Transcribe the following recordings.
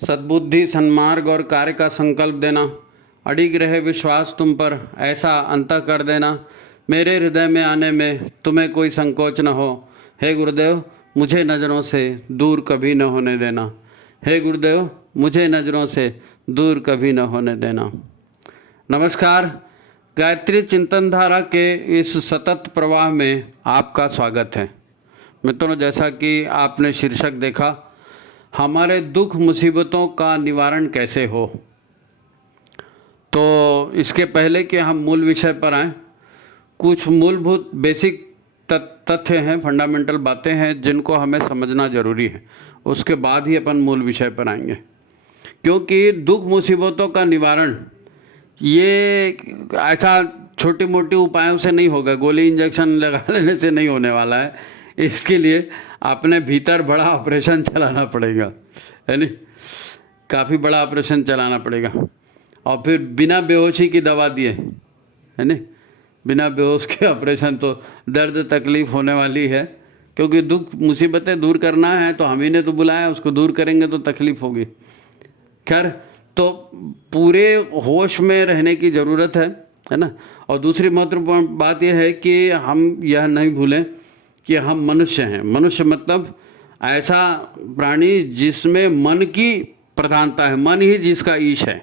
सद्बुद्धि, सन्मार्ग और कार्य का संकल्प देना, अडिग रहे विश्वास तुम पर, ऐसा अंतः कर देना, मेरे हृदय में आने में तुम्हें कोई संकोच न हो। हे गुरुदेव, मुझे नज़रों से दूर कभी न होने देना। हे गुरुदेव, मुझे नज़रों से दूर कभी न होने देना। नमस्कार, गायत्री चिंतन धारा के इस सतत प्रवाह में आपका स्वागत है। मित्रों, जैसा कि आपने शीर्षक देखा, हमारे दुख मुसीबतों का निवारण कैसे हो, तो इसके पहले कि हम मूल विषय पर आएँ, कुछ मूलभूत बेसिक तथ्य हैं, फंडामेंटल बातें हैं जिनको हमें समझना ज़रूरी है। उसके बाद ही अपन मूल विषय पर आएंगे, क्योंकि दुख मुसीबतों का निवारण ये ऐसा छोटी मोटी उपायों से नहीं होगा, गोली इंजेक्शन लगा लेने से नहीं होने वाला है। इसके लिए अपने भीतर बड़ा ऑपरेशन चलाना पड़ेगा, है नहीं, काफ़ी बड़ा ऑपरेशन चलाना पड़ेगा। और फिर बिना बेहोशी की दवा दिए, है नहीं, बिना बेहोश के ऑपरेशन, तो दर्द तकलीफ़ होने वाली है। क्योंकि दुख मुसीबतें दूर करना है तो हम ही ने तो बुलाया, उसको दूर करेंगे तो तकलीफ़ होगी। खैर, तो पूरे होश में रहने की ज़रूरत है ना। और दूसरी महत्वपूर्ण बात यह है कि हम यह नहीं भूलें कि हम मनुष्य हैं। मनुष्य मतलब ऐसा प्राणी जिसमें मन की प्रधानता है, मन ही जिसका ईश है।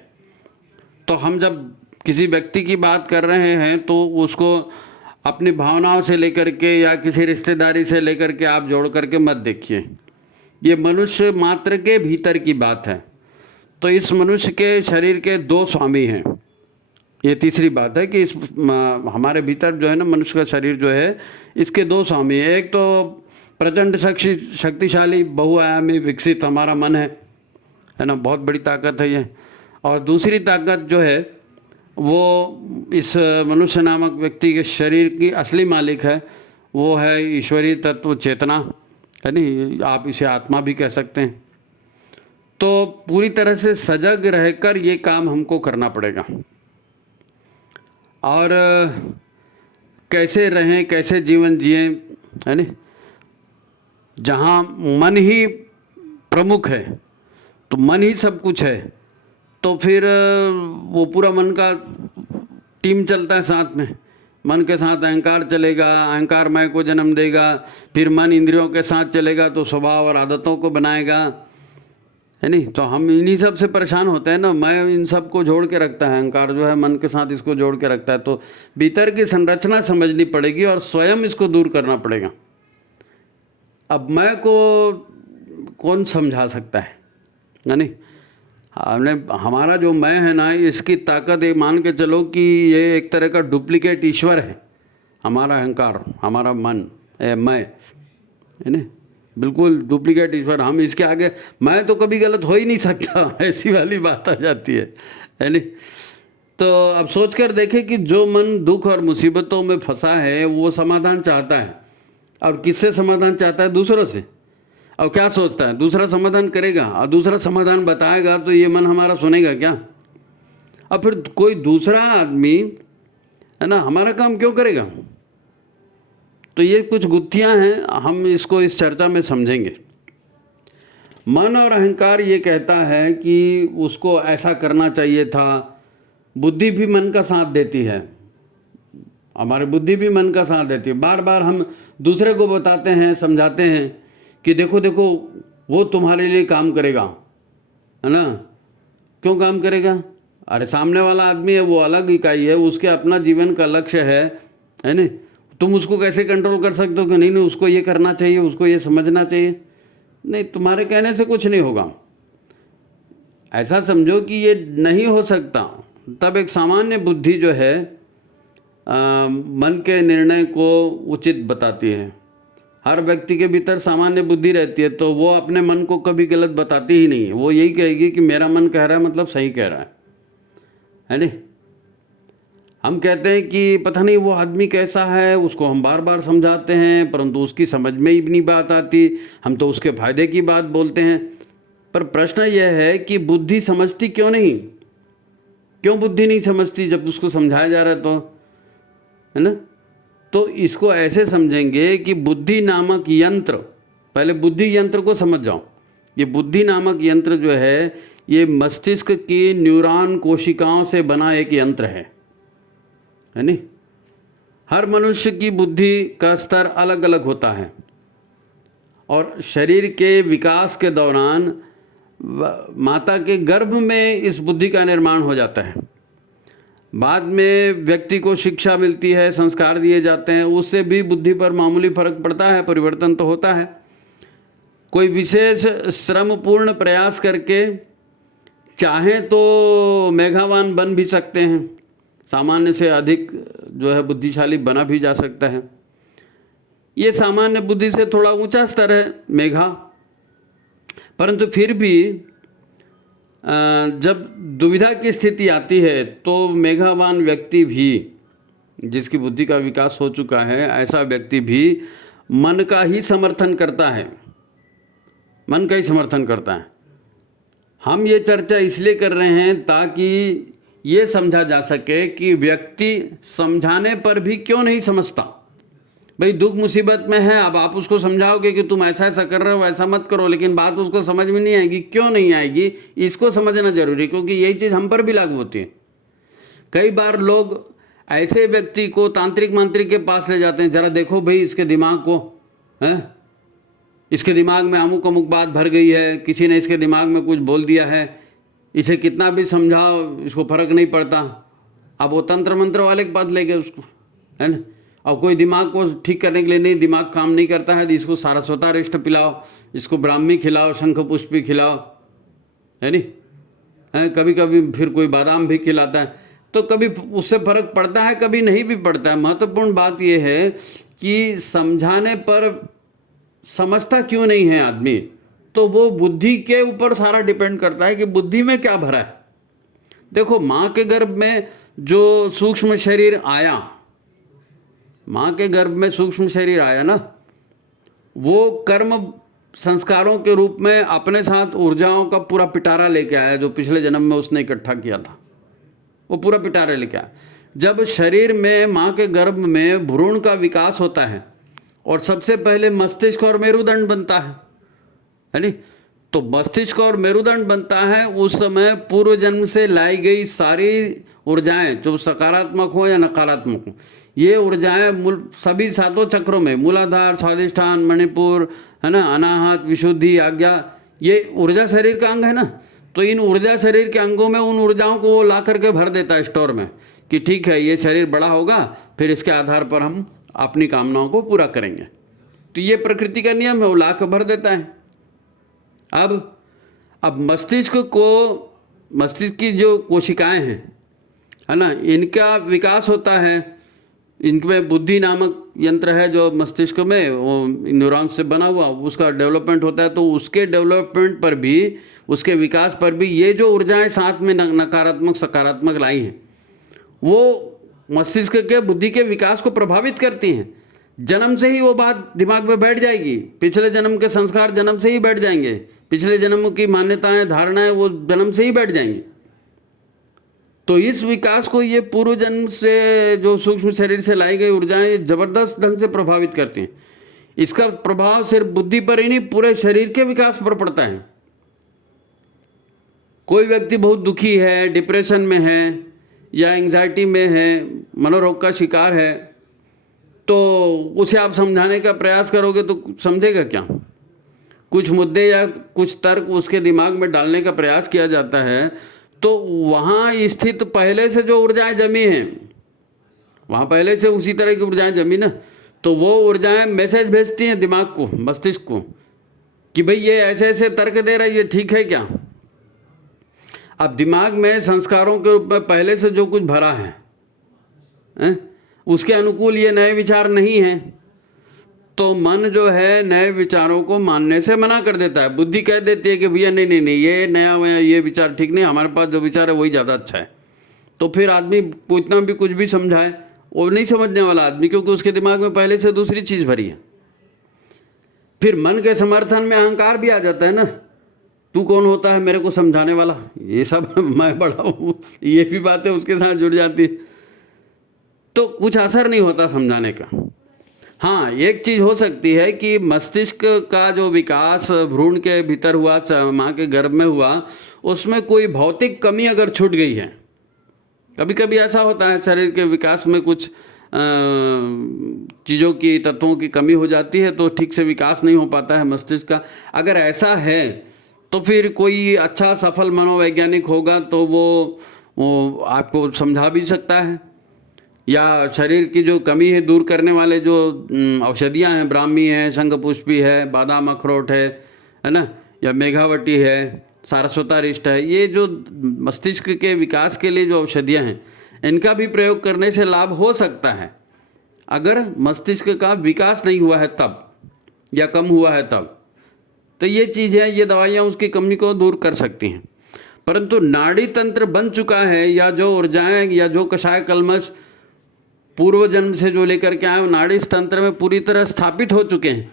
तो हम जब किसी व्यक्ति की बात कर रहे हैं तो उसको अपनी भावनाओं से लेकर के या किसी रिश्तेदारी से लेकर के आप जोड़ करके मत देखिए। ये मनुष्य मात्र के भीतर की बात है। तो इस मनुष्य के शरीर के दो स्वामी हैं। ये तीसरी बात है कि इस हमारे भीतर जो है ना, मनुष्य का शरीर जो है, इसके दो स्वामी हैं। एक तो प्रचंड शक्तिशाली बहुआयामी विकसित हमारा मन है ना, बहुत बड़ी ताकत है ये। और दूसरी ताकत जो है वो इस मनुष्य नामक व्यक्ति के शरीर की असली मालिक है, वो है ईश्वरीय तत्व चेतना, है नहीं, आप इसे आत्मा भी कह सकते हैं। तो पूरी तरह से सजग रहकर ये काम हमको करना पड़ेगा। और कैसे रहें, कैसे जीवन जिएं, है नहीं, जहाँ मन ही प्रमुख है, तो मन ही सब कुछ है, तो फिर वो पूरा मन का टीम चलता है साथ में। मन के साथ अहंकार चलेगा, अहंकार मैं को जन्म देगा, फिर मन इंद्रियों के साथ चलेगा तो स्वभाव और आदतों को बनाएगा, है नहीं। तो हम इन्हीं सब से परेशान होते हैं ना। मैं इन सब को जोड़ के रखता है, अहंकार जो है मन के साथ इसको जोड़ के रखता है। तो भीतर की संरचना समझनी पड़ेगी और स्वयं इसको दूर करना पड़ेगा। अब मैं को कौन समझा सकता है, नहीं। हमने हमारा जो मैं है ना, इसकी ताकत ये मान के चलो कि ये एक तरह का डुप्लीकेट ईश्वर है। हमारा अहंकार, हमारा मन, मैं, है ना, बिल्कुल डुप्लीकेट ईश्वर। हम इसके आगे मैं तो कभी गलत हो ही नहीं सकता, ऐसी वाली बात आ जाती है नहीं। तो अब सोच कर देखें कि जो मन दुख और मुसीबतों में फंसा है वो समाधान चाहता है, और किससे समाधान चाहता है? दूसरों से। और क्या सोचता है? दूसरा समाधान करेगा, और दूसरा समाधान बताएगा तो ये मन हमारा सुनेगा क्या? और फिर कोई दूसरा आदमी, है ना, हमारा काम क्यों करेगा? तो ये कुछ गुत्थियां हैं, हम इसको इस चर्चा में समझेंगे। मन और अहंकार ये कहता है कि उसको ऐसा करना चाहिए था। बुद्धि भी मन का साथ देती है, हमारी बुद्धि भी मन का साथ देती है। बार बार हम दूसरे को बताते हैं, समझाते हैं कि देखो देखो वो तुम्हारे लिए काम करेगा, है ना। क्यों काम करेगा? अरे सामने वाला आदमी है, वो अलग इकाई है, उसके अपना जीवन का लक्ष्य है नहीं। तुम उसको कैसे कंट्रोल कर सकते हो कि नहीं नहीं उसको ये करना चाहिए, उसको ये समझना चाहिए? नहीं, तुम्हारे कहने से कुछ नहीं होगा। ऐसा समझो कि ये नहीं हो सकता। तब एक सामान्य बुद्धि जो है मन के निर्णय को उचित बताती है। हर व्यक्ति के भीतर सामान्य बुद्धि रहती है, तो वो अपने मन को कभी गलत बताती ही नहीं है। वो यही कहेगी कि मेरा मन कह रहा है मतलब सही कह रहा है नहीं। हम कहते हैं कि पता नहीं वो आदमी कैसा है, उसको हम बार बार समझाते हैं, परंतु उसकी समझ में ही नहीं बात आती। हम तो उसके फायदे की बात बोलते हैं। पर प्रश्न यह है कि बुद्धि समझती क्यों नहीं? क्यों बुद्धि नहीं समझती जब उसको समझाया जा रहा है तो, है ना। तो इसको ऐसे समझेंगे कि बुद्धि नामक यंत्र, पहले बुद्धि यंत्र को समझ जाओ। ये बुद्धि नामक यंत्र जो है ये मस्तिष्क की न्यूरॉन कोशिकाओं से बना एक यंत्र है नहीं। हर मनुष्य की बुद्धि का स्तर अलग अलग होता है और शरीर के विकास के दौरान माता के गर्भ में इस बुद्धि का निर्माण हो जाता है। बाद में व्यक्ति को शिक्षा मिलती है, संस्कार दिए जाते हैं, उससे भी बुद्धि पर मामूली फर्क पड़ता है, परिवर्तन तो होता है। कोई विशेष श्रमपूर्ण प्रयास करके चाहे तो मेधावान बन भी सकते हैं, सामान्य से अधिक जो है बुद्धिशाली बना भी जा सकता है। ये सामान्य बुद्धि से थोड़ा ऊंचा स्तर है मेघा, परंतु फिर भी जब दुविधा की स्थिति आती है तो मेधावान व्यक्ति भी, जिसकी बुद्धि का विकास हो चुका है, ऐसा व्यक्ति भी मन का ही समर्थन करता है, मन का ही समर्थन करता है। हम ये चर्चा इसलिए कर रहे हैं ताकि ये समझा जा सके कि व्यक्ति समझाने पर भी क्यों नहीं समझता। भाई दुख मुसीबत में है, अब आप उसको समझाओगे कि तुम ऐसा ऐसा कर रहे हो, ऐसा मत करो, लेकिन बात उसको समझ में नहीं आएगी। क्यों नहीं आएगी, इसको समझना जरूरी, क्योंकि यही चीज़ हम पर भी लागू होती है। कई बार लोग ऐसे व्यक्ति को तांत्रिक मांत्रिक के पास ले जाते हैं, जरा देखो भाई इसके दिमाग को, है इसके दिमाग में अमुक अमुक बात भर गई है, किसी ने इसके दिमाग में कुछ बोल दिया है, इसे कितना भी समझाओ इसको फर्क नहीं पड़ता। अब वो तंत्र मंत्र वाले के पास ले गए उसको, है ना। और कोई दिमाग को ठीक करने के लिए नहीं, दिमाग काम नहीं करता है तो इसको सारस्वतारिष्ट पिलाओ, इसको ब्राह्मी खिलाओ, शंख पुष्पी खिलाओ, है नहीं, है कभी कभी फिर कोई बादाम भी खिलाता है। तो कभी उससे फर्क पड़ता है, कभी नहीं भी पड़ता है। महत्वपूर्ण बात यह है कि समझाने पर समझता क्यों नहीं है आदमी, तो वो बुद्धि के ऊपर सारा डिपेंड करता है कि बुद्धि में क्या भरा है। देखो माँ के गर्भ में जो सूक्ष्म शरीर आया, माँ के गर्भ में सूक्ष्म शरीर आया ना, वो कर्म संस्कारों के रूप में अपने साथ ऊर्जाओं का पूरा पिटारा लेके आया, जो पिछले जन्म में उसने इकट्ठा किया था, वो पूरा पिटारा लेके आया। जब शरीर में माँ के गर्भ में भ्रूण का विकास होता है और सबसे पहले मस्तिष्क और मेरुदंड बनता है नहीं, तो मस्तिष्क और मेरुदंड बनता है, उस समय पूर्व जन्म से लाई गई सारी ऊर्जाएं, जो सकारात्मक हो या नकारात्मक हो, ये ऊर्जाएं सभी सातों चक्रों में, मूलाधार, स्वादिष्ठान, मणिपुर, है ना, अनाहत, विशुद्धि, आज्ञा, ये ऊर्जा शरीर का अंग है ना। तो इन ऊर्जा शरीर के अंगों में उन ऊर्जाओं को वो ला करके भर देता है स्टोर में, कि ठीक है ये शरीर बड़ा होगा, फिर इसके आधार पर हम अपनी कामनाओं को पूरा करेंगे। तो ये प्रकृति का नियम है, वो ला कर भर देता है। अब मस्तिष्क की जो कोशिकाएं हैं, है ना, इनका विकास होता है। इनमें बुद्धि नामक यंत्र है जो मस्तिष्क में, वो न्यूरॉन्स से बना हुआ, उसका डेवलपमेंट होता है। तो उसके डेवलपमेंट पर भी, उसके विकास पर भी ये जो ऊर्जाएं साथ में नकारात्मक सकारात्मक लाई हैं, वो मस्तिष्क के बुद्धि के विकास को प्रभावित करती हैं। जन्म से ही वो बात दिमाग में बैठ जाएगी, पिछले जन्म के संस्कार जन्म से ही बैठ जाएंगे, पिछले जन्म की मान्यताएं धारणाएं वो जन्म से ही बैठ जाएंगी। तो इस विकास को ये पूर्व जन्म से जो सूक्ष्म शरीर से लाई गई ऊर्जाएं जबरदस्त ढंग से प्रभावित करती हैं। इसका प्रभाव सिर्फ बुद्धि पर ही नहीं, पूरे शरीर के विकास पर पड़ता है। कोई व्यक्ति बहुत दुखी है, डिप्रेशन में है या एंग्जाइटी में है, मनोरोग का शिकार है, तो उसे आप समझाने का प्रयास करोगे तो समझेगा क्या? कुछ मुद्दे या कुछ तर्क उसके दिमाग में डालने का प्रयास किया जाता है, तो वहाँ स्थित पहले से जो ऊर्जाएं जमी हैं, वहाँ पहले से उसी तरह की ऊर्जाएं जमी ना, तो वो ऊर्जाएं मैसेज भेजती हैं दिमाग को, मस्तिष्क को, कि भाई ये ऐसे ऐसे तर्क दे रहा है, ये ठीक है क्या? अब दिमाग में संस्कारों के रूप में पहले से जो कुछ भरा है, उसके अनुकूल ये नए विचार नहीं हैं, तो मन जो है नए विचारों को मानने से मना कर देता है। बुद्धि कह देती है कि भैया नहीं नहीं नहीं, ये नया ये विचार ठीक नहीं, हमारे पास जो विचार है वही ज़्यादा अच्छा है। तो फिर आदमी कितना भी कुछ भी समझाए वो नहीं समझने वाला आदमी, क्योंकि उसके दिमाग में पहले से दूसरी चीज़ भरी है। फिर मन के समर्थन में अहंकार भी आ जाता है ना, तू कौन होता है मेरे को समझाने वाला, ये सब मैं बड़ा हूँ, ये भी बातें उसके साथ जुड़ जाती है। तो कुछ असर नहीं होता समझाने का। हाँ, एक चीज़ हो सकती है कि मस्तिष्क का जो विकास भ्रूण के भीतर हुआ, माँ के गर्भ में हुआ, उसमें कोई भौतिक कमी अगर छूट गई है। कभी कभी ऐसा होता है शरीर के विकास में कुछ चीज़ों की, तत्वों की कमी हो जाती है, तो ठीक से विकास नहीं हो पाता है मस्तिष्क का। अगर ऐसा है तो फिर कोई अच्छा सफल मनोवैज्ञानिक होगा तो वो आपको समझा भी सकता है, या शरीर की जो कमी है दूर करने वाले जो औषधियाँ हैं, ब्राह्मी है, शंखपुष्पी है, बादाम अखरोट है ना, या मेघावटी है, सारस्वतारिष्ट है, ये जो मस्तिष्क के विकास के लिए जो औषधियाँ हैं, इनका भी प्रयोग करने से लाभ हो सकता है अगर मस्तिष्क का विकास नहीं हुआ है तब, या कम हुआ है तब। तो ये चीज़ है, ये दवाइयाँ उसकी कमी को दूर कर सकती हैं। परंतु नाड़ी तंत्र बन चुका है, या जो ऊर्जाएं या जो कषाय कल्मश पूर्व जन्म से जो लेकर के आए वो नाड़ी तंत्र में पूरी तरह स्थापित हो चुके हैं,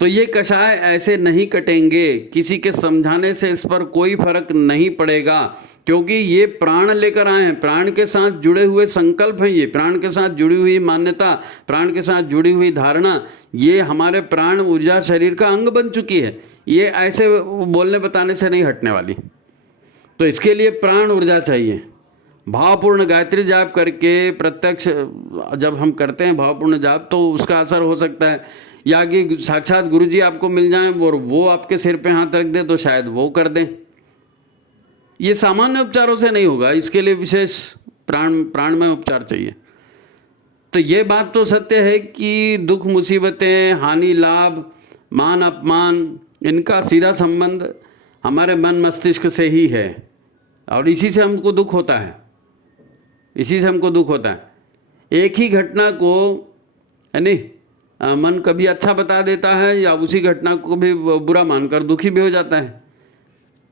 तो ये कषाय ऐसे नहीं कटेंगे। किसी के समझाने से इस पर कोई फर्क नहीं पड़ेगा, क्योंकि ये प्राण लेकर आए हैं, प्राण के साथ जुड़े हुए संकल्प हैं, ये प्राण के साथ जुड़ी हुई मान्यता, प्राण के साथ जुड़ी हुई धारणा, ये हमारे प्राण ऊर्जा शरीर का अंग बन चुकी है। ये ऐसे बोलने बताने से नहीं हटने वाली। तो इसके लिए प्राण ऊर्जा चाहिए। भावपूर्ण गायत्री जाप करके प्रत्यक्ष जब हम करते हैं भावपूर्ण जाप, तो उसका असर हो सकता है, या कि साक्षात गुरुजी आपको मिल जाएं और वो आपके सिर पे हाथ रख दे तो शायद वो कर दें। ये सामान्य उपचारों से नहीं होगा, इसके लिए विशेष प्राणमय उपचार चाहिए। तो ये बात तो सत्य है कि दुख मुसीबतें, हानि लाभ, मान अपमान, इनका सीधा संबंध हमारे मन मस्तिष्क से ही है, और इसी से हमको दुख होता है, इसी से हमको दुख होता है। एक ही घटना को है नहीं, मन कभी अच्छा बता देता है, या उसी घटना को भी बुरा मानकर दुखी भी हो जाता है।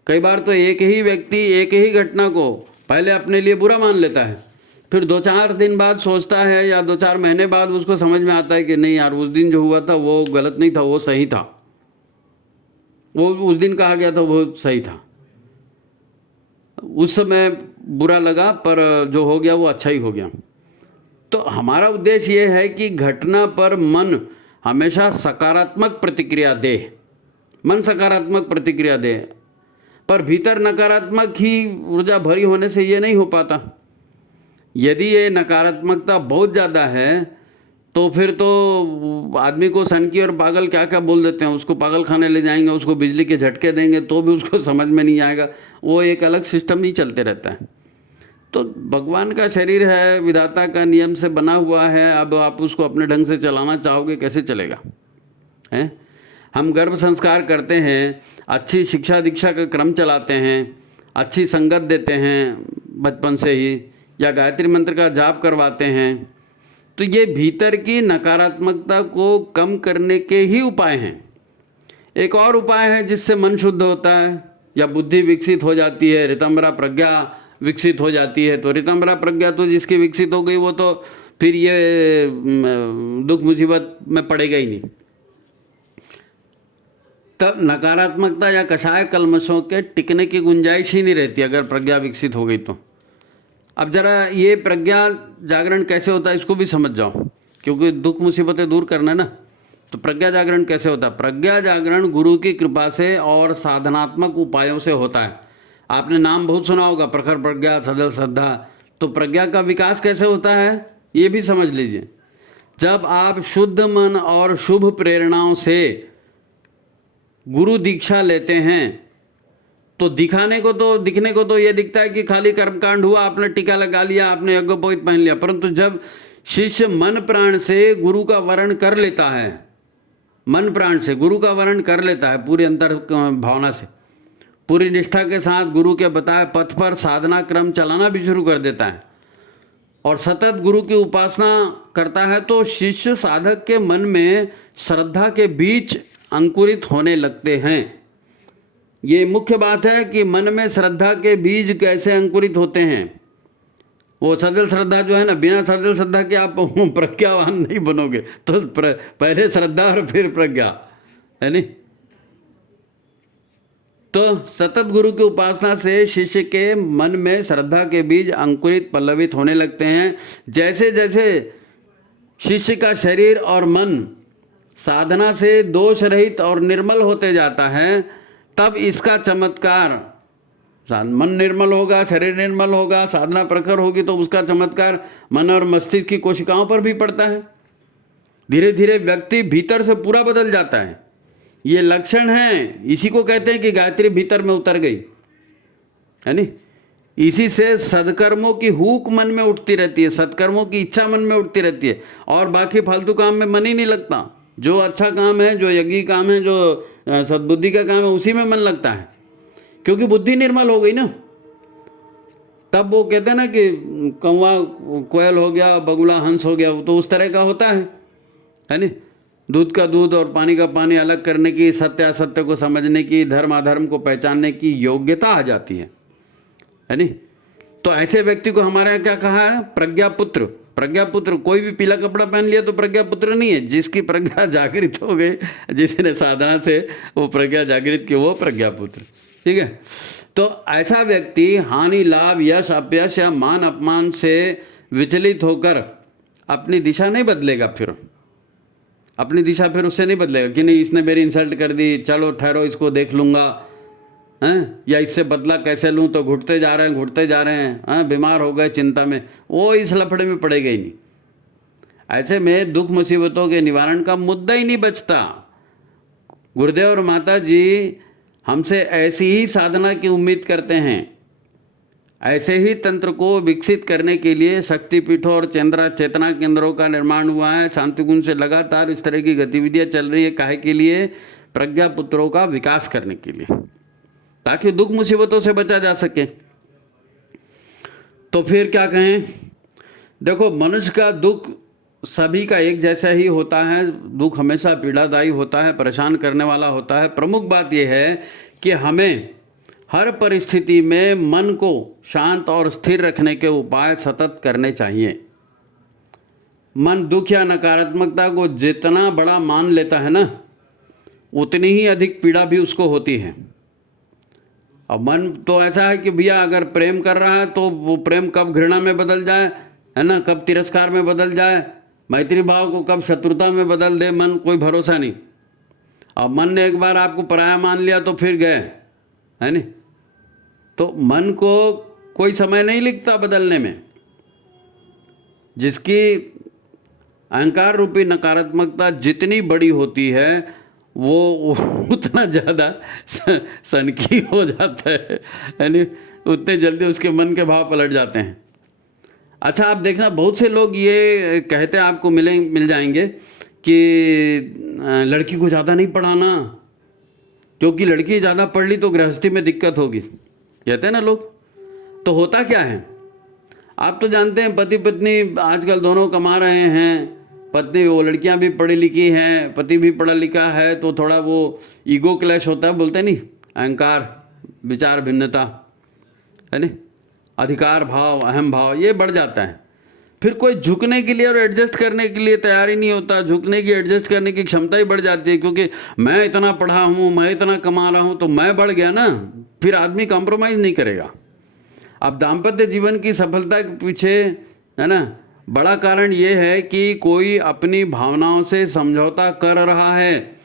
कई बार तो एक ही व्यक्ति एक ही घटना को पहले अपने लिए बुरा मान लेता है, फिर 2-4 दिन बाद सोचता है, या 2-4 महीने बाद उसको समझ में आता है कि नहीं यार, उस दिन जो हुआ था वो गलत नहीं था, वो सही था, वो उस दिन कहा गया था वो सही था। उस समय बुरा लगा, पर जो हो गया वो अच्छा ही हो गया। तो हमारा उद्देश्य ये है कि घटना पर मन हमेशा सकारात्मक प्रतिक्रिया दे, मन सकारात्मक प्रतिक्रिया दे, पर भीतर नकारात्मक ही ऊर्जा भरी होने से ये नहीं हो पाता। यदि ये नकारात्मकता बहुत ज़्यादा है तो फिर तो आदमी को सनकी और पागल क्या क्या बोल देते हैं, उसको पागल खाने ले जाएंगे, उसको बिजली के झटके देंगे तो भी उसको समझ में नहीं आएगा, वो एक अलग सिस्टम ही चलते रहता है। तो भगवान का शरीर है, विधाता का नियम से बना हुआ है, अब आप उसको अपने ढंग से चलाना चाहोगे, कैसे चलेगा है? हम गर्भ संस्कार करते हैं, अच्छी शिक्षा दीक्षा का क्रम चलाते हैं, अच्छी संगत देते हैं बचपन से ही, या गायत्री मंत्र का जाप करवाते हैं, तो ये भीतर की नकारात्मकता को कम करने के ही उपाय हैं। एक और उपाय है जिससे मन शुद्ध होता है, या बुद्धि विकसित हो जाती है, ऋतंबरा प्रज्ञा विकसित हो जाती है। तो ऋतंबरा प्रज्ञा तो जिसकी विकसित हो गई वो तो फिर ये दुख मुसीबत में पड़ेगा ही नहीं। तब नकारात्मकता या कषाय कल्मशों के टिकने की गुंजाइश ही नहीं रहती अगर प्रज्ञा विकसित हो गई तो। अब जरा ये प्रज्ञा जागरण कैसे होता है इसको भी समझ जाओ, क्योंकि दुख मुसीबतें दूर करना है ना। तो प्रज्ञा जागरण कैसे होता है? प्रज्ञा जागरण गुरु की कृपा से और साधनात्मक उपायों से होता है। आपने नाम बहुत सुना होगा, प्रखर प्रज्ञा, सजल श्रद्धा। तो प्रज्ञा का विकास कैसे होता है ये भी समझ लीजिए। जब आप शुद्ध मन और शुभ प्रेरणाओं से गुरु दीक्षा लेते हैं तो दिखने को तो ये दिखता है कि खाली कर्मकांड हुआ, आपने टीका लगा लिया, आपने यज्ञोपवीत पहन लिया। परंतु जब शिष्य मन प्राण से गुरु का वर्ण कर लेता है, मन प्राण से गुरु का वर्ण कर लेता है, पूरी अंतर भावना से, पूरी निष्ठा के साथ गुरु के बताए पथ पर साधना क्रम चलाना भी शुरू कर देता है और सतत गुरु की उपासना करता है, तो शिष्य साधक के मन में श्रद्धा के बीज अंकुरित होने लगते हैं। ये मुख्य बात है कि मन में श्रद्धा के बीज कैसे अंकुरित होते हैं। वो सजल श्रद्धा जो है ना, बिना सजल श्रद्धा के आप प्रज्ञावान नहीं बनोगे। तो पहले श्रद्धा और फिर प्रज्ञा, है नहीं? तो सतत गुरु की उपासना से शिष्य के मन में श्रद्धा के बीज अंकुरित पल्लवित होने लगते हैं। जैसे जैसे शिष्य का शरीर और मन साधना से दोष रहित और निर्मल होते जाता है, तब इसका चमत्कार, मन निर्मल होगा, शरीर निर्मल होगा, साधना प्रखर होगी तो उसका चमत्कार मन और मस्तिष्क की कोशिकाओं पर भी पड़ता है। धीरे धीरे व्यक्ति भीतर से पूरा बदल जाता है। ये लक्षण है, इसी को कहते हैं कि गायत्री भीतर में उतर गई, है नी। इसी से सदकर्मों की हुक मन में उठती रहती है, सत्कर्मों की इच्छा मन में उठती रहती है, और बाकी फालतू काम में मन ही नहीं लगता। जो अच्छा काम है, जो यज्ञी काम है, जो सद्बुद्धि का काम है, उसी में मन लगता है, क्योंकि बुद्धि निर्मल हो गई ना। तब वो कहते हैं ना कि कौवा कोयल हो गया, बगुला हंस हो गया, तो उस तरह का होता है नी। दूध का दूध और पानी का पानी अलग करने की, सत्य असत्य को समझने की, धर्म अधर्म को पहचानने की योग्यता आ जाती है नी। तो ऐसे व्यक्ति को हमारे यहाँ क्या कहा है? प्रज्ञापुत्र। प्रज्ञापुत्र, कोई भी पीला कपड़ा पहन लिया तो प्रज्ञापुत्र नहीं है। जिसकी प्रज्ञा जागृत हो गई, जिसने साधना से वो प्रज्ञा जागृत की, वो प्रज्ञापुत्र। ठीक है। तो ऐसा व्यक्ति हानि लाभ यश अपयश या मान अपमान से विचलित होकर अपनी दिशा नहीं बदलेगा। फिर अपनी दिशा फिर उससे नहीं बदलेगा कि नहीं इसने मेरी इंसल्ट कर दी, चलो ठहरो इसको देख लूँगा, हैं, या इससे बदला कैसे लूँ, तो घुटते जा रहे हैं, हैं, बीमार हो गए चिंता में, वो इस लफड़े में पड़ेगा ही नहीं। ऐसे में दुख मुसीबतों के निवारण का मुद्दा ही नहीं बचता। गुरुदेव और माता जी हमसे ऐसी ही साधना की उम्मीद करते हैं। ऐसे ही तंत्र को विकसित करने के लिए शक्तिपीठों और चेतना केंद्रों का निर्माण हुआ है। शांतिकुंज से लगातार इस तरह की गतिविधियां चल रही है। काहे के लिए? प्रज्ञापुत्रों का विकास करने के लिए, ताकि दुख मुसीबतों से बचा जा सके। तो फिर क्या कहें? देखो, मनुष्य का दुख सभी का एक जैसा ही होता है। दुख हमेशा पीड़ादायी होता है, परेशान करने वाला होता है। प्रमुख बात यह है कि हमें हर परिस्थिति में मन को शांत और स्थिर रखने के उपाय सतत करने चाहिए। मन दुख या नकारात्मकता को जितना बड़ा मान लेता है ना, उतनी ही अधिक पीड़ा भी उसको होती है। अब मन तो ऐसा है कि भैया अगर प्रेम कर रहा है तो वो प्रेम कब घृणा में बदल जाए, है ना, कब तिरस्कार में बदल जाए, मैत्री भाव को कब शत्रुता में बदल दे, मन कोई भरोसा नहीं। अब मन ने एक बार आपको पराया मान लिया तो फिर गए, है नहीं। तो मन को कोई समय नहीं लिखता बदलने में। जिसकी अहंकार रूपी नकारात्मकता जितनी बड़ी होती है वो उतना ज़्यादा सनकी हो जाता है, यानी उतने जल्दी उसके मन के भाव पलट जाते हैं। अच्छा, आप देखना, बहुत से लोग ये कहते हैं, आपको मिल जाएंगे कि लड़की को ज़्यादा नहीं पढ़ाना, क्योंकि लड़की ज़्यादा पढ़ ली तो गृहस्थी में दिक्कत होगी, कहते हैं ना लोग। तो होता क्या है, आप तो जानते हैं, पति पत्नी आजकल दोनों कमा रहे हैं। पत्नी, वो लड़कियां भी पढ़ी लिखी हैं, पति भी पढ़ा लिखा है, तो थोड़ा वो ईगो क्लैश होता है, बोलते नहीं, अहंकार, विचार भिन्नता, है नहीं, अधिकार भाव, अहम भाव, ये बढ़ जाता है। फिर कोई झुकने के लिए और एडजस्ट करने के लिए तैयार ही नहीं होता। झुकने की, एडजस्ट करने की क्षमता ही बढ़ जाती है, क्योंकि मैं इतना पढ़ा हूँ, मैं इतना कमा रहा हूँ, तो मैं बढ़ गया ना, फिर आदमी कॉम्प्रोमाइज़ नहीं करेगा। अब दाम्पत्य जीवन की सफलता के पीछे, है ना, बड़ा कारण ये है कि कोई अपनी भावनाओं से समझौता कर रहा है।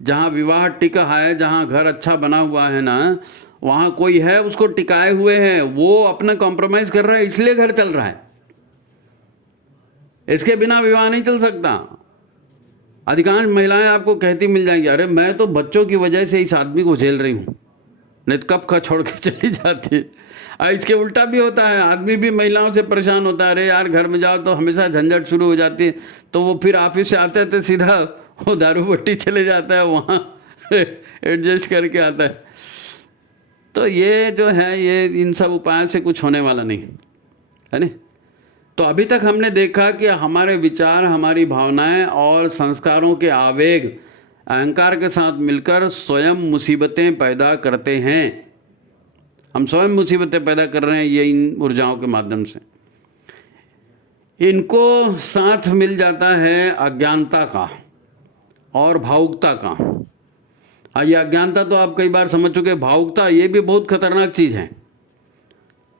जहाँ विवाह टिका है, जहाँ घर अच्छा बना हुआ है ना, वहाँ कोई है उसको टिकाए हुए है, वो अपना कॉम्प्रोमाइज़ कर रहा है, इसलिए घर चल रहा है। इसके बिना विवाह नहीं चल सकता। अधिकांश महिलाएं आपको कहती मिल जाएंगी, अरे मैं तो बच्चों की वजह से इस आदमी को झेल रही हूँ, नहीं तो कब का छोड़ के चली जाती है। और इसके उल्टा भी होता है, आदमी भी महिलाओं से परेशान होता है, अरे यार घर में जाओ तो हमेशा झंझट शुरू हो जाती है, तो वो फिर ऑफिस से आते थे सीधा वो दारू भट्टी चले जाता है, वहाँ एडजस्ट करके आता है। तो ये जो है, ये इन सब उपायों से कुछ होने वाला नहीं है नहीं। तो अभी तक हमने देखा कि हमारे विचार, हमारी भावनाएं और संस्कारों के आवेग अहंकार के साथ मिलकर स्वयं मुसीबतें पैदा करते हैं। हम स्वयं मुसीबतें पैदा कर रहे हैं ये इन ऊर्जाओं के माध्यम से। इनको साथ मिल जाता है अज्ञानता का और भावुकता का। ये अज्ञानता तो आप कई बार समझ चुके, भावुकता ये भी बहुत खतरनाक चीज़ है।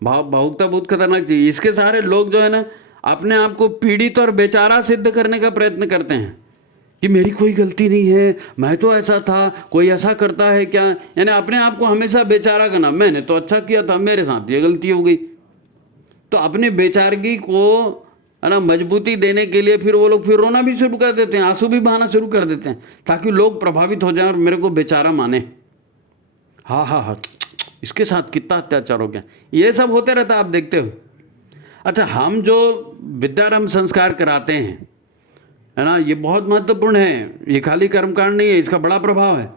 भावुकता बहुत खतरनाक चीज़। इसके सहारे लोग जो है ना अपने आप को पीड़ित और बेचारा सिद्ध करने का प्रयत्न करते हैं कि मेरी कोई गलती नहीं है, मैं तो ऐसा था, कोई ऐसा करता है क्या, यानी अपने आप को हमेशा बेचारा करना, मैंने तो अच्छा किया था, मेरे साथ ये गलती हो गई। तो अपने बेचारगी को है ना मजबूती देने के लिए फिर वो लोग फिर रोना भी शुरू कर देते हैं, आंसू भी बहाना शुरू कर देते हैं, ताकि लोग प्रभावित हो जाएं और मेरे को बेचारा माने। हाँ हाँ हाँ, इसके साथ कितना अत्याचार हो गया, ये सब होते रहता है, आप देखते हो। अच्छा, हम जो विद्यारंभ संस्कार कराते हैं है ना, ये बहुत महत्वपूर्ण है, ये खाली कर्मकांड नहीं है, इसका बड़ा प्रभाव है।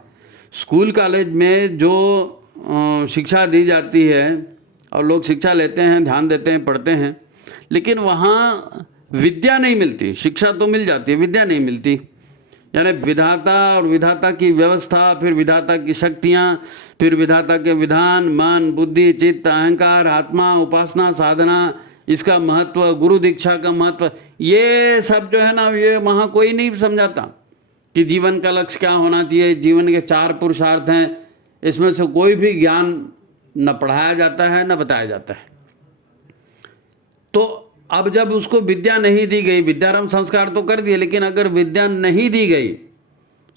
स्कूल कॉलेज में जो शिक्षा दी जाती है और लोग शिक्षा लेते हैं, ध्यान देते हैं, पढ़ते हैं, लेकिन वहाँ विद्या नहीं मिलती। शिक्षा तो मिल जाती है, विद्या नहीं मिलती। यानी विधाता और विधाता की व्यवस्था, फिर विधाता की शक्तियाँ, फिर विधाता के विधान, मन, बुद्धि, चित्त, अहंकार, आत्मा, उपासना, साधना, इसका महत्व, गुरु दीक्षा का महत्व, ये सब जो है ना, ये वहाँ कोई नहीं समझाता कि जीवन का लक्ष्य क्या होना चाहिए, जीवन के 4 पुरुषार्थ हैं, इसमें से कोई भी ज्ञान न पढ़ाया जाता है न बताया जाता है। तो अब जब उसको विद्या नहीं दी गई, विद्यारंभ संस्कार तो कर दिए, लेकिन अगर विद्या नहीं दी गई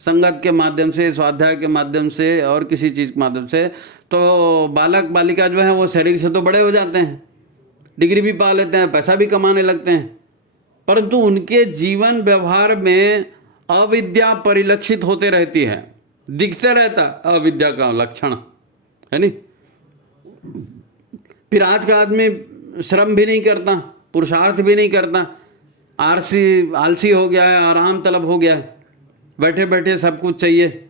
संगत के माध्यम से, स्वाध्याय के माध्यम से और किसी चीज़ के माध्यम से, तो बालक बालिका जो है वो शरीर से तो बड़े हो जाते हैं, डिग्री भी पा लेते हैं, पैसा भी कमाने लगते हैं, परंतु उनके जीवन व्यवहार में अविद्या परिलक्षित होते रहती है, दिखते रहता अविद्या का लक्षण, है नहीं। फिर आज का आदमी श्रम भी नहीं करता, पुरुषार्थ भी नहीं करता, आलसी हो गया है, आराम तलब हो गया है, बैठे बैठे सब कुछ चाहिए।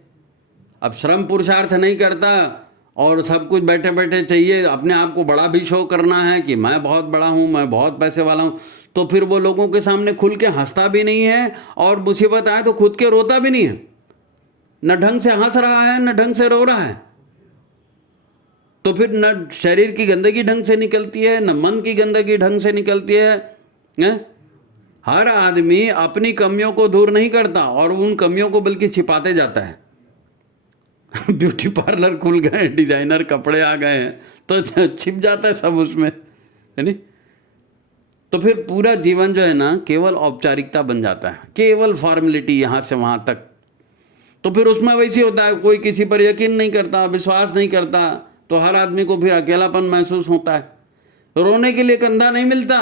अब श्रम पुरुषार्थ नहीं करता और सब कुछ बैठे बैठे चाहिए, अपने आप को बड़ा भी शो करना है कि मैं बहुत बड़ा हूँ, मैं बहुत पैसे वाला हूँ, तो फिर वो लोगों के सामने खुल के हंसता भी नहीं है, और मुसीबत आए तो खुद के रोता भी नहीं है, न ढंग से हंस रहा है न ढंग से रो रहा है। तो फिर न शरीर की गंदगी ढंग से निकलती है, न मन की गंदगी ढंग से निकलती है। हर आदमी अपनी कमियों को दूर नहीं करता और उन कमियों को बल्कि छिपाते जाता है। ब्यूटी पार्लर खुल गए, डिजाइनर कपड़े आ गए हैं, तो छिप जाता है सब उसमें, है नहीं। तो फिर पूरा जीवन जो है ना केवल औपचारिकता बन जाता है, केवल फॉर्मेलिटी यहाँ से वहाँ तक। तो फिर उसमें वैसे होता है, कोई किसी पर यकीन नहीं करता, विश्वास नहीं करता, तो हर आदमी को फिर अकेलापन महसूस होता है। रोने के लिए कंधा नहीं मिलता,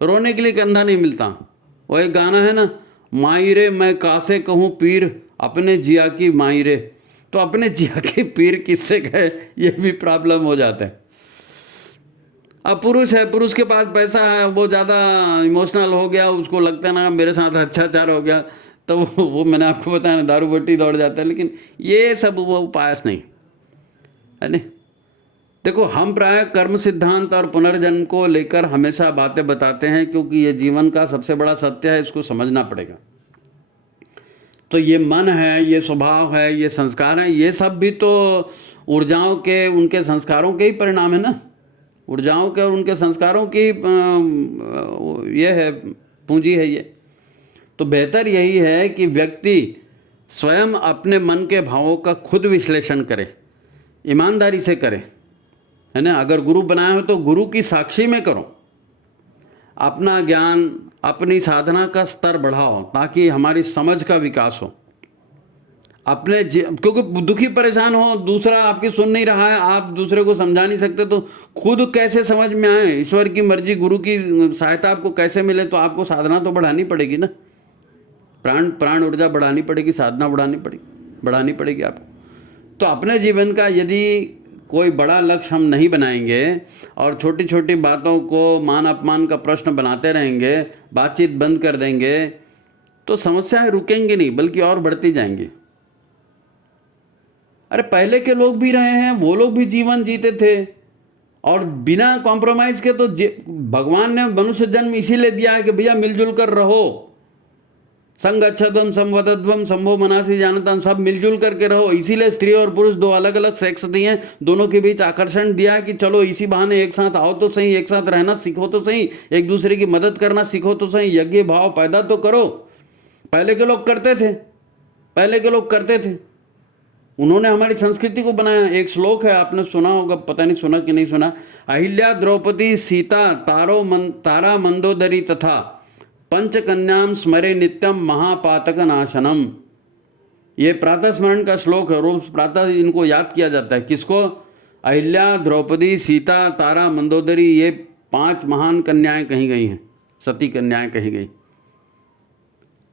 रोने के लिए कंधा नहीं मिलता। वो एक गाना है ना, मायरे मैं कासे कहूँ पीर अपने जिया की मायरे, तो अपने जिया के पीर किससे गए, ये भी प्रॉब्लम हो जाता है। अब पुरुष है, पुरुष के पास पैसा है, वो ज़्यादा इमोशनल हो गया, उसको लगता है ना मेरे साथ अत्याचार हो गया, तो वो मैंने आपको बताया ना, दारू बट्टी दौड़ जाता है। लेकिन ये सब वो उपाय नहीं है नहीं। देखो, हम प्राय कर्म सिद्धांत और पुनर्जन्म को लेकर हमेशा बातें बताते हैं, क्योंकि ये जीवन का सबसे बड़ा सत्य है, इसको समझना पड़ेगा। तो ये मन है, ये स्वभाव है, ये संस्कार है, ये सब भी तो ऊर्जाओं के, उनके संस्कारों के ही परिणाम है ना। ऊर्जाओं के और उनके संस्कारों की ये है, पूंजी है ये। तो बेहतर यही है कि व्यक्ति स्वयं अपने मन के भावों का खुद विश्लेषण करे, ईमानदारी से करे, है ना। अगर गुरु बनाया हो तो गुरु की साक्षी में करो, अपना ज्ञान, अपनी साधना का स्तर बढ़ाओ, ताकि हमारी समझ का विकास हो। अपने क्योंकि दुखी परेशान हो, दूसरा आपकी सुन नहीं रहा है, आप दूसरे को समझा नहीं सकते, तो खुद कैसे समझ में आए, ईश्वर की मर्जी, गुरु की सहायता आपको कैसे मिले, तो आपको साधना तो बढ़ानी पड़ेगी ना, प्राण ऊर्जा बढ़ानी पड़ेगी, साधना बढ़ानी पड़ेगी आपको। तो अपने जीवन का यदि कोई बड़ा लक्ष्य हम नहीं बनाएंगे और छोटी छोटी बातों को मान अपमान का प्रश्न बनाते रहेंगे, बातचीत बंद कर देंगे, तो समस्याएं रुकेंगी नहीं, बल्कि और बढ़ती जाएंगी। अरे पहले के लोग भी रहे हैं, वो लोग भी जीवन जीते थे और बिना कॉम्प्रोमाइज़ के। तो भगवान ने मनुष्य जन्म इसीलिए दिया है कि भैया मिलजुल कर रहो, संगच्छध्वम संवदध्वम संभो मनासी जानतम, सब मिलजुल करके रहो। इसीलिए स्त्री और पुरुष दो अलग अलग सेक्स दिए हैं, दोनों के बीच आकर्षण दिया है कि चलो इसी बहाने एक साथ आओ तो सही, एक साथ रहना सीखो तो सही, एक दूसरे की मदद करना सीखो तो सही, यज्ञ भाव पैदा तो करो। पहले के लोग करते थे, उन्होंने हमारी संस्कृति को बनाया। एक श्लोक है, आपने सुना होगा, पता नहीं सुना कि नहीं सुना। अहिल्या द्रौपदी सीता तारा मंदोदरी तथा पंचकन्याम स्मरे नित्यम महापातक नाशनम। ये प्रातः स्मरण का श्लोक है। रोज प्रातः इनको याद किया जाता है। किसको? अहिल्या, द्रौपदी, सीता, तारा, मंदोदरी, ये 5 महान कन्याएं कही गई हैं, सती कन्याएं कही गई।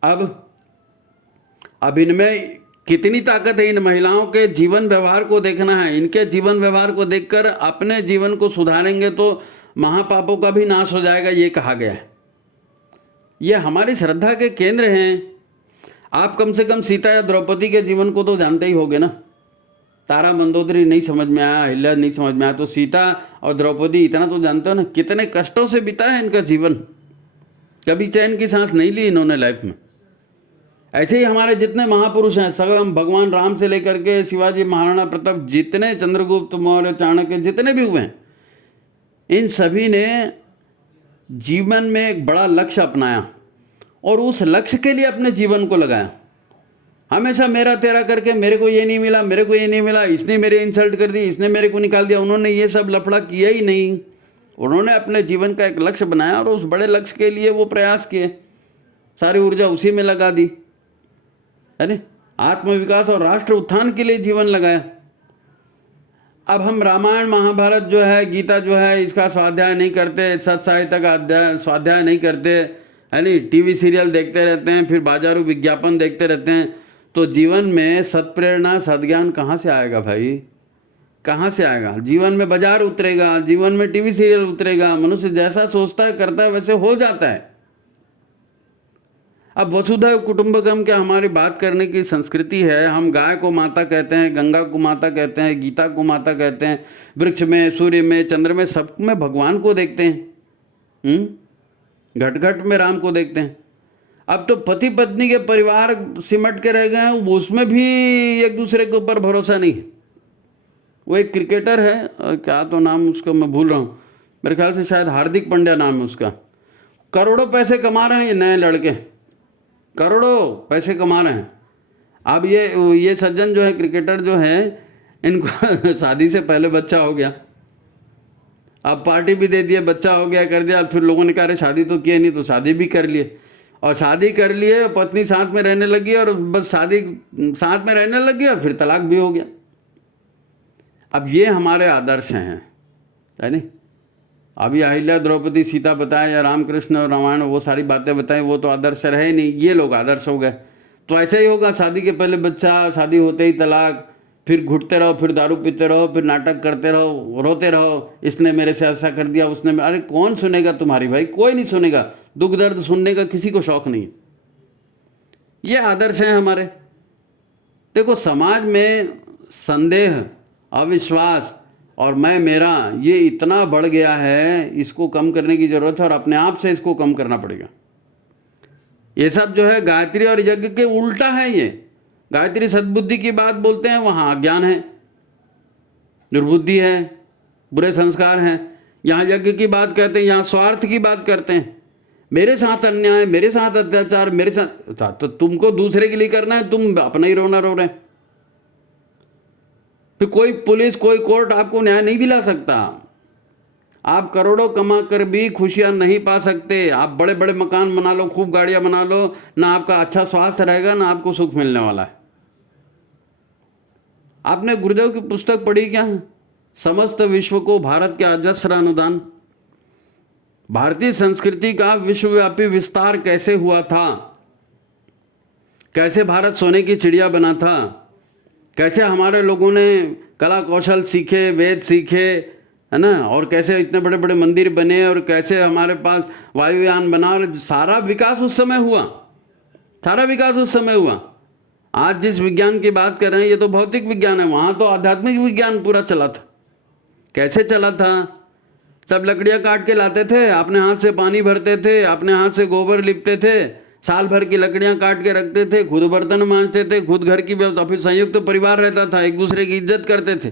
अब इनमें कितनी ताकत है। इन महिलाओं के जीवन व्यवहार को देखना है। इनके जीवन व्यवहार को देखकर अपने जीवन को सुधारेंगे तो महापापों का भी नाश हो जाएगा, ये कहा गया है। ये हमारी श्रद्धा के केंद्र हैं। आप कम से कम सीता या द्रौपदी के जीवन को तो जानते ही होंगे ना। तारा मंदोदरी नहीं समझ में आया, अहिल्या नहीं समझ में आया, तो सीता और द्रौपदी इतना तो जानते हो ना, कितने कष्टों से बीता है इनका जीवन। कभी चैन की सांस नहीं ली इन्होंने लाइफ में। ऐसे ही हमारे जितने महापुरुष हैं, सगम भगवान राम से लेकर के शिवाजी, महाराणा प्रताप, जितने चंद्रगुप्त मौर्य, चाणक्य, जितने भी हुए हैं, इन सभी ने जीवन में एक बड़ा लक्ष्य अपनाया और उस लक्ष्य के लिए अपने जीवन को लगाया। हमेशा मेरा तेरा करके, मेरे को ये नहीं मिला, मेरे को ये नहीं मिला, इसने मेरे इंसल्ट कर दी, इसने मेरे को निकाल दिया, उन्होंने ये सब लफड़ा किया ही नहीं। उन्होंने अपने जीवन का एक लक्ष्य बनाया और उस बड़े लक्ष्य के लिए वो प्रयास किए, सारी ऊर्जा उसी में लगा दी, है ना। आत्मविकास और राष्ट्र उत्थान के लिए जीवन लगाया। अब हम रामायण, महाभारत जो है, गीता जो है, इसका स्वाध्याय नहीं करते, सत साहित्य का स्वाध्याय नहीं करते, है नी, टीवी सीरियल देखते रहते हैं, फिर बाजारू विज्ञापन देखते रहते हैं, तो जीवन में सत्प्रेरणा, सद्ज्ञान कहाँ से आएगा भाई? कहाँ से आएगा? जीवन में बाजार उतरेगा, जीवन में टीवी सीरियल उतरेगा। मनुष्य जैसा सोचता है, करता है, वैसे हो जाता है। अब वसुधैव कुटुंबकम क्या हमारी बात करने की संस्कृति है। हम गाय को माता कहते हैं, गंगा को माता कहते हैं, गीता को माता कहते हैं, वृक्ष में, सूर्य में, चंद्र में, सब में भगवान को देखते हैं, घट घट में राम को देखते हैं। अब तो पति पत्नी के परिवार सिमट के रह गए हैं, उसमें भी एक दूसरे के ऊपर भरोसा नहीं है। वो एक क्रिकेटर है, क्या तो नाम उसका मैं भूल रहा हूँ, मेरे ख्याल से शायद हार्दिक पांड्या नाम है उसका। करोड़ों पैसे कमा रहे हैं ये नए लड़के, करोड़ों पैसे कमा रहे हैं। अब ये सज्जन जो है, क्रिकेटर जो है, इनको शादी से पहले बच्चा हो गया। अब पार्टी भी दे दिया, बच्चा हो गया, कर दिया। फिर लोगों ने कहा अरे शादी तो किया नहीं, तो शादी भी कर लिए, और शादी कर लिए, पत्नी साथ में रहने लगी, और बस शादी साथ में रहने लगी, और फिर तलाक भी हो गया। अब ये हमारे आदर्श हैं, है नहीं। अभी अहिल्या, द्रौपदी, सीता बताया, या रामकृष्ण और रामायण, वो सारी बातें बताएं, वो तो आदर्श रहे ही नहीं, ये लोग आदर्श हो गए। तो ऐसे ही होगा, शादी के पहले बच्चा, शादी होते ही तलाक, फिर घुटते रहो, फिर दारू पीते रहो, फिर नाटक करते रहो, रोते रहो, इसने मेरे से ऐसा कर दिया, उसने। अरे कौन सुनेगा तुम्हारी भाई? कोई नहीं सुनेगा। दुख दर्द सुनने का किसी को शौक नहीं। ये आदर्श हैं हमारे। देखो, समाज में संदेह, अविश्वास और मैं मेरा ये इतना बढ़ गया है, इसको कम करने की जरूरत है, और अपने आप से इसको कम करना पड़ेगा। ये सब जो है गायत्री और यज्ञ के उल्टा है। ये गायत्री सद्बुद्धि की बात बोलते हैं, वहाँ अज्ञान है, दुर्बुद्धि है, बुरे संस्कार हैं। यहाँ यज्ञ की बात कहते हैं, यहाँ स्वार्थ की बात करते हैं। मेरे साथ अन्याय, मेरे साथ अत्याचार, मेरे साथ, तो तुमको दूसरे के लिए करना है, तुम अपना ही रोना रो रहे हैं। फिर कोई पुलिस, कोई कोर्ट आपको न्याय नहीं दिला सकता। आप करोड़ों कमा कर भी खुशियां नहीं पा सकते। आप बड़े बड़े मकान बना लो, खूब गाड़ियां बना लो, ना आपका अच्छा स्वास्थ्य रहेगा, ना आपको सुख मिलने वाला है। आपने गुरुदेव की पुस्तक पढ़ी क्या? समस्त विश्व को भारत के अजस्र अनुदान। भारतीय संस्कृति का विश्वव्यापी विस्तार कैसे हुआ था, कैसे भारत सोने की चिड़िया बना था, कैसे हमारे लोगों ने कला कौशल सीखे, वेद सीखे, है ना, और कैसे इतने बड़े बड़े मंदिर बने, और कैसे हमारे पास वायुयान बना, और सारा विकास उस समय हुआ, सारा विकास उस समय हुआ। आज जिस विज्ञान की बात कर रहे हैं, ये तो भौतिक विज्ञान है, वहाँ तो आध्यात्मिक विज्ञान पूरा चला था। कैसे चला था? सब लकड़ियाँ काट के लाते थे, अपने हाथ से पानी भरते थे, अपने हाथ से गोबर लिपते थे, साल भर की लकड़ियाँ काट के रखते थे, खुद बर्तन मांजते थे, खुद घर की व्यवस्था, फिर संयुक्त परिवार रहता था, एक दूसरे की इज्जत करते थे।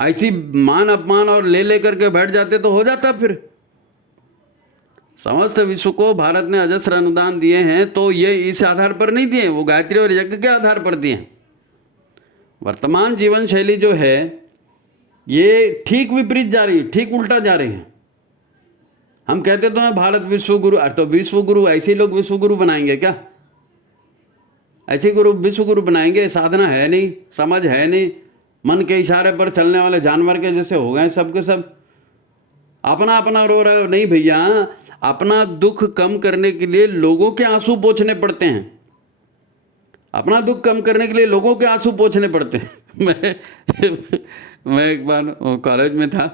ऐसी मान अपमान और ले करके बैठ जाते तो हो जाता। फिर समस्त विश्व को भारत ने अजस्र अनुदान दिए हैं, तो ये इस आधार पर नहीं दिए, वो गायत्री और यज्ञ के आधार पर दिए। वर्तमान जीवन शैली जो है ये ठीक विपरीत जा रही है, ठीक उल्टा जा रही है। हम कहते तो हैं भारत विश्व गुरु, तो विश्व गुरु ऐसे ही लोग विश्व गुरु बनाएंगे क्या? ऐसे गुरु विश्व गुरु बनाएंगे? साधना है नहीं, समझ है नहीं, मन के इशारे पर चलने वाले जानवर के जैसे हो गए सब के सब। अपना अपना रो रहे हो? नहीं भैया, अपना दुख कम करने के लिए लोगों के आंसू पोंछने पड़ते हैं। अपना दुख कम करने के लिए लोगों के आंसू पोंछने पड़ते हैं। मैं एक बार कॉलेज में था,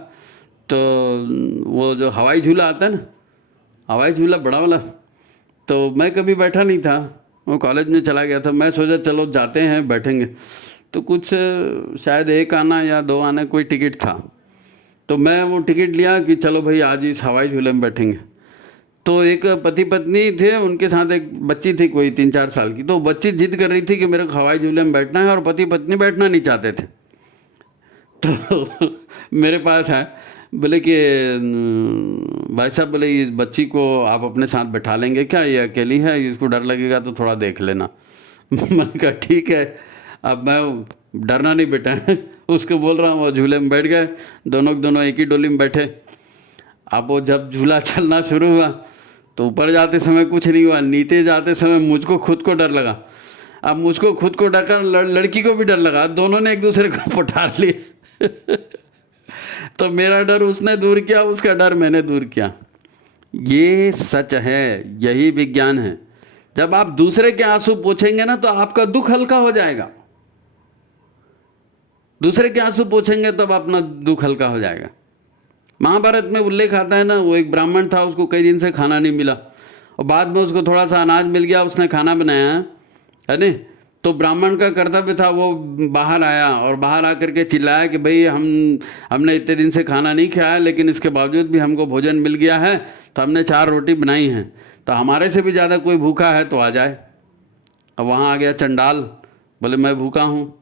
तो वो जो हवाई झूला आता है ना, हवाई झूला बड़ा वाला, तो मैं कभी बैठा नहीं था, वो कॉलेज में चला गया था। मैं सोचा चलो जाते हैं बैठेंगे, तो कुछ शायद 1 आना या 2 आना कोई टिकट था, तो मैं वो टिकट लिया कि चलो भाई आज इस हवाई झूले में बैठेंगे। तो एक पति पत्नी थे, उनके साथ एक बच्ची थी कोई 3-4 साल की। तो बच्ची जिद कर रही थी कि मेरे को हवाई झूले में बैठना है, और पति पत्नी बैठना नहीं चाहते थे। तो मेरे पास है, बोले कि भाई साहब, बोले इस बच्ची को आप अपने साथ बैठा लेंगे क्या? ये अकेली है, इसको डर लगेगा तो थोड़ा देख लेना। मैंने कहा ठीक है। अब मैं डरना नहीं बेटा उसको बोल रहा हूँ, वो झूले में बैठ गए, दोनों एक ही डोली में बैठे। अब वो जब झूला चलना शुरू हुआ तो ऊपर जाते समय कुछ नहीं हुआ, नीचे जाते समय मुझको खुद को डर लगा। अब मुझको खुद को डर, लड़की को भी डर लगा, दोनों ने एक दूसरे को पटार लिए। तो मेरा डर उसने दूर किया, उसका डर मैंने दूर किया। ये सच है, यही विज्ञान है। जब आप दूसरे के आंसू पोंछेंगे ना, तो आपका दुख हल्का हो जाएगा। दूसरे के आंसू पोंछेंगे तब अपना दुख हल्का हो जाएगा। महाभारत में उल्लेख आता है ना, वो एक ब्राह्मण था, उसको कई दिन से खाना नहीं मिला, और बाद में उसको थोड़ा सा अनाज मिल गया, उसने खाना बनाया है ना। तो ब्राह्मण का कर्तव्य था, वो बाहर आया और बाहर आकर के चिल्लाया कि भाई हमने इतने दिन से खाना नहीं खाया, लेकिन इसके बावजूद भी हमको भोजन मिल गया है, तो हमने 4 रोटी बनाई हैं, तो हमारे से भी ज़्यादा कोई भूखा है तो आ जाए। अब वहाँ आ गया चंडाल, बोले मैं भूखा हूँ।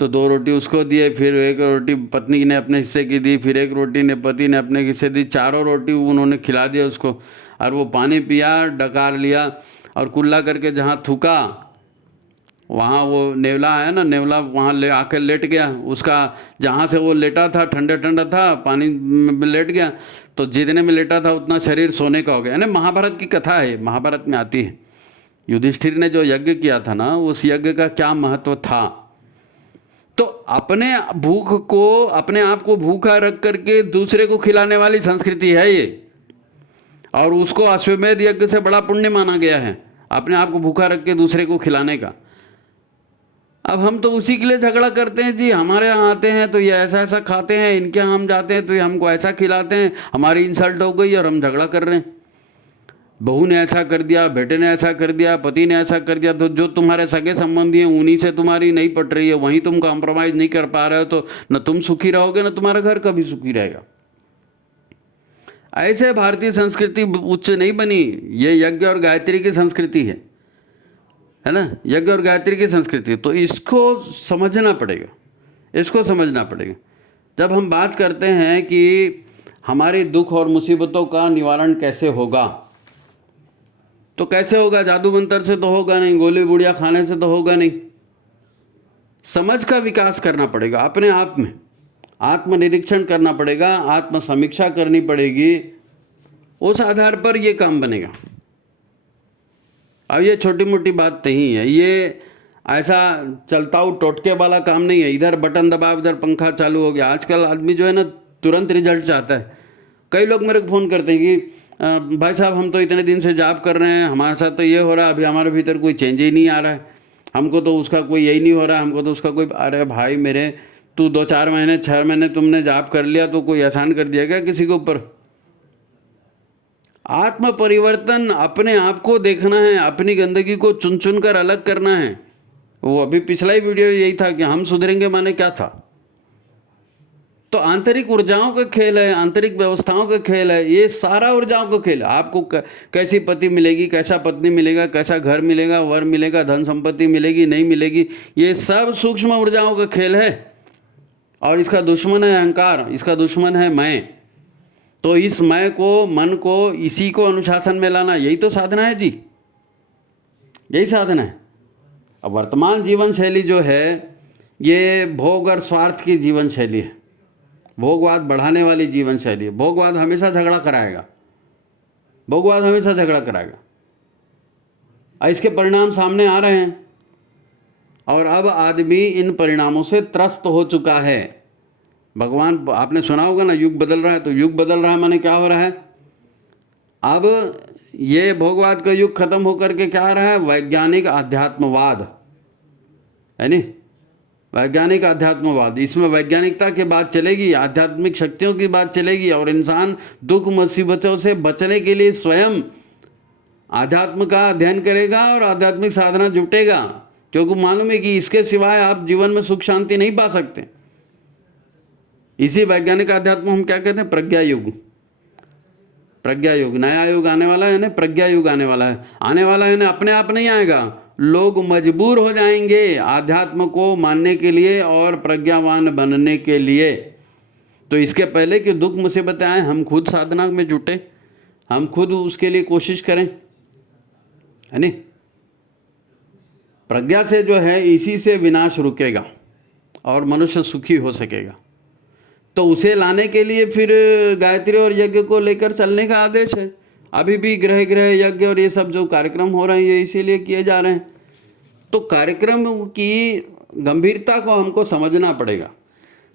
तो 2 रोटी उसको दिए, फिर 1 रोटी पत्नी ने अपने हिस्से की दी, फिर 1 रोटी ने पति ने अपने हिस्से दी, 4 रोटी उन्होंने खिला दिया उसको। और वो पानी पिया, डकार लिया, और कुल्ला करके जहाँ थूका, वहाँ वो नेवला है ना, नेवला वहाँ ले आकर लेट गया। उसका जहाँ से वो लेटा था ठंडा ठंडा था, पानी में लेट गया, तो जितने में लेटा था उतना शरीर सोने का हो गया। यानी महाभारत की कथा है, महाभारत में आती है। युधिष्ठिर ने जो यज्ञ किया था ना, उस यज्ञ का क्या महत्व था। तो अपने भूख को, अपने आप को भूखा रख करके दूसरे को खिलाने वाली संस्कृति है ये, और उसको अश्वमेध यज्ञ से बड़ा पुण्य माना गया है, अपने आप को भूखा रख के दूसरे को खिलाने का। अब हम तो उसी के लिए झगड़ा करते हैं जी, हमारे यहाँ आते हैं तो ये ऐसा ऐसा खाते हैं, इनके यहाँ हम जाते हैं तो ये हमको ऐसा खिलाते हैं, हमारी इंसल्ट हो गई और हम झगड़ा कर रहे हैं। बहू ने ऐसा कर दिया, बेटे ने ऐसा कर दिया, पति ने ऐसा कर दिया, तो जो तुम्हारे सगे संबंधी हैं उन्हीं से तुम्हारी नहीं पट रही है, वहीं तुम कॉम्प्रोमाइज़ नहीं कर पा रहे हो, तो न तुम सुखी रहोगे न तुम्हारा घर कभी सुखी रहेगा। ऐसे भारतीय संस्कृति उच्च नहीं बनी, ये यज्ञ और गायत्री की संस्कृति है ना, यज्ञ और गायत्री की संस्कृति। तो इसको समझना पड़ेगा, इसको समझना पड़ेगा। जब हम बात करते हैं कि हमारे दुख और मुसीबतों का निवारण कैसे होगा, तो कैसे होगा? जादू मंत्र से तो होगा नहीं, गोली बुढ़िया खाने से तो होगा नहीं। समझ का विकास करना पड़ेगा, अपने आप में आत्मनिरीक्षण करना पड़ेगा, आत्म समीक्षा करनी पड़ेगी, उस आधार पर ये काम बनेगा। अब ये छोटी मोटी बात नहीं है, ये ऐसा चलता हूँ टोटके वाला काम नहीं है, इधर बटन दबा उधर पंखा चालू हो गया। आजकल आदमी जो है ना तुरंत रिजल्ट चाहता है। कई लोग मेरे को फ़ोन करते हैं कि भाई साहब हम तो इतने दिन से जॉब कर रहे हैं, हमारे साथ तो ये हो रहा है, अभी हमारे भीतर कोई चेंज ही नहीं आ रहा है, हमको तो उसका कोई यही नहीं हो रहा है, हमको तो उसका कोई। अरे भाई मेरे, तू 2-4 महीने 6 महीने तुमने जॉब कर लिया तो कोई एहसान कर दिया क्या किसी के ऊपर? आत्म परिवर्तन, अपने आप को देखना है, अपनी गंदगी को चुन चुन कर अलग करना है। वो अभी पिछला ही वीडियो यही था कि हम सुधरेंगे माने क्या था। तो आंतरिक ऊर्जाओं का खेल है, आंतरिक व्यवस्थाओं का खेल है, ये सारा ऊर्जाओं का खेल है। आपको कैसी पति मिलेगी, कैसा पत्नी मिलेगा, कैसा घर मिलेगा, वर मिलेगा, धन संपत्ति मिलेगी नहीं मिलेगी, ये सब सूक्ष्म ऊर्जाओं का खेल है। और इसका दुश्मन है अहंकार, इसका दुश्मन है मैं। तो इस मैं को, मन को, इसी को अनुशासन में लाना, यही तो साधना है जी, यही साधना है। अब वर्तमान जीवन शैली जो है ये भोग और स्वार्थ की जीवन शैली है, भोगवाद बढ़ाने वाली जीवन शैली है। भोगवाद हमेशा झगड़ा कराएगा, भोगवाद हमेशा झगड़ा कराएगा। और इसके परिणाम सामने आ रहे हैं और अब आदमी इन परिणामों से त्रस्त हो चुका है। भगवान, आपने सुना होगा ना, युग बदल रहा है। तो युग बदल रहा है माने क्या हो रहा है? अब ये भोगवाद का युग खत्म होकर के क्या आ रहा है? वैज्ञानिक आध्यात्मवाद, है नी, वैज्ञानिक आध्यात्मवाद। इसमें वैज्ञानिकता की बात चलेगी, आध्यात्मिक शक्तियों की बात चलेगी और इंसान दुख मुसीबतों से बचने के लिए स्वयं आध्यात्म का अध्ययन करेगा और आध्यात्मिक साधना जुटेगा, क्योंकि मालूम है कि इसके सिवाय आप जीवन में सुख शांति नहीं पा सकते। इसी वैज्ञानिक आध्यात्म हम क्या कहते हैं? प्रज्ञा युग। प्रज्ञा युग, नया युग आने वाला है ना, प्रज्ञा युग आने वाला है। आने वाला है ना, अपने आप नहीं आएगा, लोग मजबूर हो जाएंगे आध्यात्म को मानने के लिए और प्रज्ञावान बनने के लिए। तो इसके पहले कि दुख मुसीबतें आए, हम खुद साधना में जुटे, हम खुद उसके लिए कोशिश करें, है नी। प्रज्ञा से जो है, इसी से विनाश रुकेगा और मनुष्य सुखी हो सकेगा। तो उसे लाने के लिए फिर गायत्री और यज्ञ को लेकर चलने का आदेश है। अभी भी ग्रह ग्रह यज्ञ और ये सब जो कार्यक्रम हो रहे हैं, ये इसीलिए किए जा रहे हैं। तो कार्यक्रम की गंभीरता को हमको समझना पड़ेगा।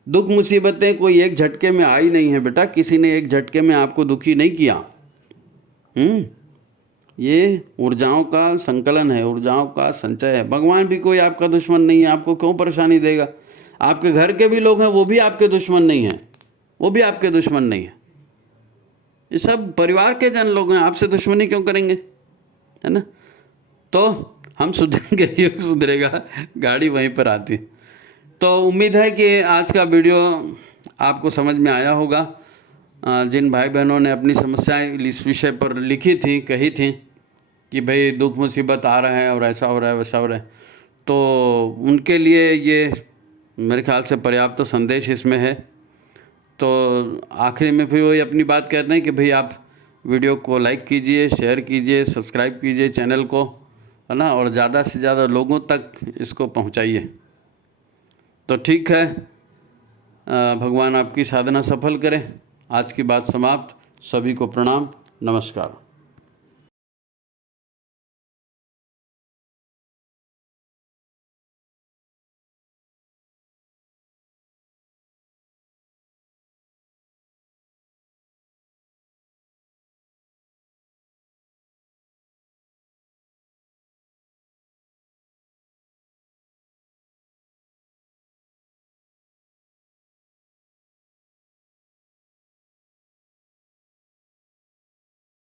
दुख मुसीबतें कोई एक झटके में आई नहीं है बेटा, किसी ने एक झटके में आपको दुखी नहीं किया। ये ऊर्जाओं का संकलन है, ऊर्जाओं का संचय है। भगवान भी कोई आपका दुश्मन नहीं है, आपको क्यों परेशानी देगा? आपके घर के भी लोग हैं, वो भी आपके दुश्मन नहीं हैं, वो भी आपके दुश्मन नहीं है। ये सब परिवार के जन लोग हैं, आपसे दुश्मनी क्यों करेंगे, है ना। तो हम सुधरेंगे, युग सुधरेगा, गाड़ी वहीं पर आती। तो उम्मीद है कि आज का वीडियो आपको समझ में आया होगा। जिन भाई बहनों ने अपनी समस्याएं इस विषय पर लिखी थी, कही थी कि भाई दुख मुसीबत आ रहा है और ऐसा हो रहा है, वैसा हो रहा है, तो उनके लिए ये मेरे ख्याल से पर्याप्त संदेश इसमें है। तो आखिरी में फिर वही अपनी बात कहते हैं कि भाई आप वीडियो को लाइक कीजिए, शेयर कीजिए, सब्सक्राइब कीजिए चैनल को, है ना, और ज़्यादा से ज़्यादा लोगों तक इसको पहुंचाइए। तो ठीक है, भगवान आपकी साधना सफल करें। आज की बात समाप्त। सभी को प्रणाम, नमस्कार।